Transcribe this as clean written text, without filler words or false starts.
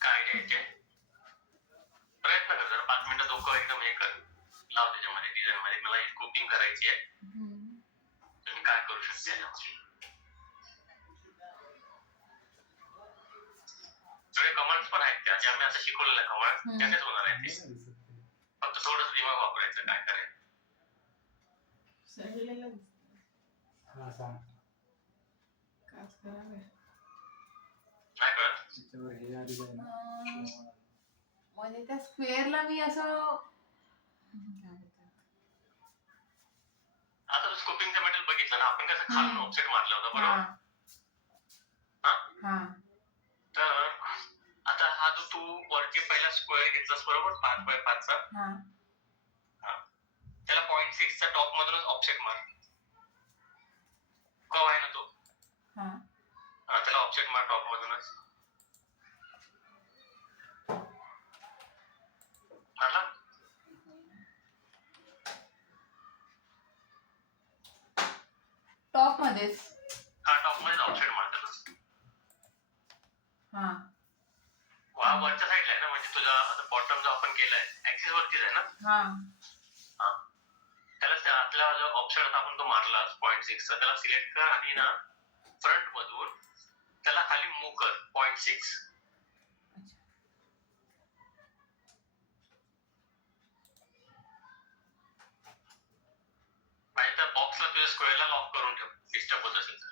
काय आयडिया येते? प्रयत्न कर जरा 5 मिनिटं डोकं एकदम हे कर, लाव त्याच्यामध्ये डिझाईन मध्ये. मला कुकिंग करायची आहे, तर मी काय करू शकते याच्यामध्ये. सगळे कमांड्स पण आहेत त्या, ज्या मी आता शिकवलेल्या कमांड्स त्यानेच होणार आहे ते. फक्त थोडंसं दिमाग वापरायचं काय करायचं. नाही कळत? म्हणजे त्या स्क्वेअरला मी असं आता तू स्कोपिंगचं मेटल बघितलं ना आपण, कसं खालून ऑफसेट मारलं होतं बरोबर. तर आता हा जो तू वरती पहिला स्क्वेअर घेतलास बरोबर 5x5 चा, त्याला 0.6 चा टॉप मधूनच ऑफसेट मार. कव आहे ना तो, त्याला ऑफसेट मार टॉप मधूनच. मारला? टॉप मध्येच. टॉप मध्ये ऑफसेट मार त्याला. वरच्या साईडला आहे ना, म्हणजे तुझा आता बॉटम जो आपण केलाय ऍक्सिस वरतीच आहे ना. त्याला आतला जो ऑप्शन होता आपण तो मारला 0.6 चा, त्याला सिलेक्ट कर आणि ना फ्रंट मधून त्याला खाली मूव्ह कर 0.6. त्या बॉक्सला तुझ्या स्क्वेअरला लॉक करून ठेव, डिस्टर्ब होत असेल तर.